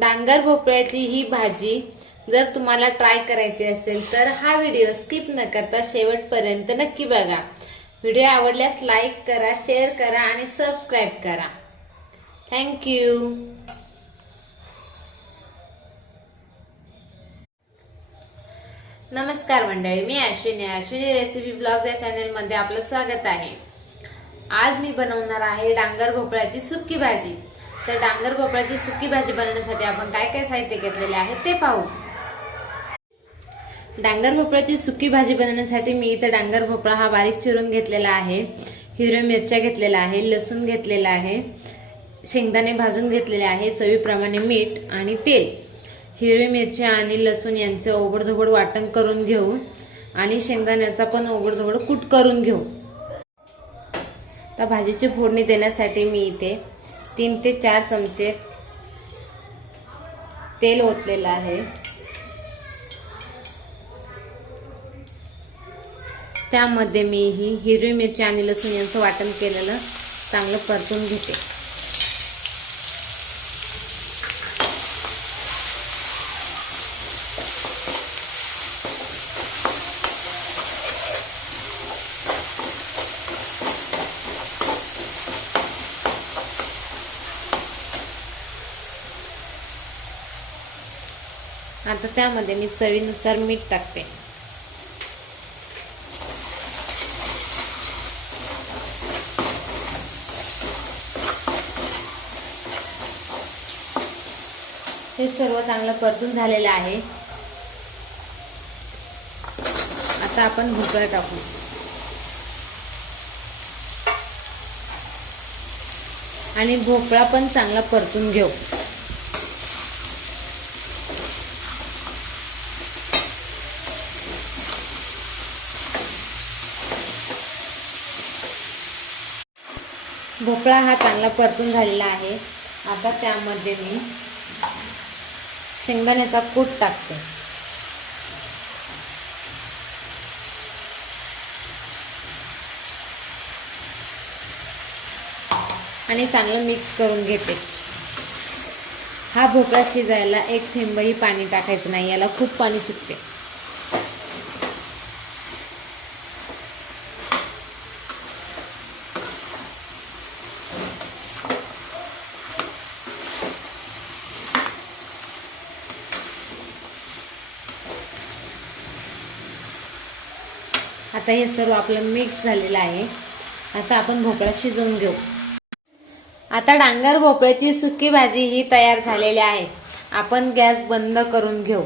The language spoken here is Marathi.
डांगर भोपळ्याची ही भाजी जर तुम्हाला ट्राय करायची असेल तर हा व्हिडिओ स्किप न करता शेवटपर्यंत नक्की बघा. व्हिडिओ आवडल्यास लाईक करा शेअर करा आणि सबस्क्राईब करा. थँक्यू नमस्कार मंडळी मी अश्विनी. अश्विनी रेसिपी ब्लॉग या चॅनलमध्ये आपलं स्वागत आहे. आज मी बनवणार आहे डांगर भोपळ्याची सुक्की भाजी. तर डांगर भोपळ्याची सुकी भाजी बनवण्यासाठी आपण काय काय साहित्य घेतलेले आहे ते पाहू. डांगर भोपळ्याची सुकी भाजी बनवण्यासाठी मी इथं डांगर भोपळा हा बारीक चिरून घेतलेला आहे. हिरव्या मिरच्या घेतलेल्या आहे लसूण घेतलेला आहे शेंगदाणे भाजून घेतलेले आहे चवीप्रमाणे मीठ आणि तेल. हिरवी मिरची आणि लसूण यांचे ओबडधोबड वाटण करून घेऊ आणि शेंगदाण्याचा पण ओबडधोबड कूट करून घेऊ. तर भाजीची फोडणी देण्यासाठी मी इथे तीन ते चार चमचे तेल ओतलेलं आहे. त्यामध्ये मी ही हिरवी मिरची आणि लसूण यांचं वाटण केलेलं चांगलं परतून घेते. आता त्यामध्ये मी चवीनुसार मीठ टाकते. हे सर्व चांगलं परतून झालेलं आहे. आता आपण भोपळा टाकू. आणि भोपळा पण चांगला परतून घेऊ. भोपळा हा चांगला परतून झालेला आहे. आता त्यामध्ये मी शेंगदाण्याचा कूट टाकते. आणि चांगलं मिक्स करून घेते. हा भोपळा शिजायला एक थेंबही पाणी टाकायचं नाही याला खूप पाणी सुटते. आता हे सर्व आपलं मिक्स झालेलं आहे. आता आपण भोपळा शिजवून घेऊ. आता डांगर भोपळ्याची सुकी भाजी ही तयार झालेली आहे. आपण गॅस बंद करून घेऊ.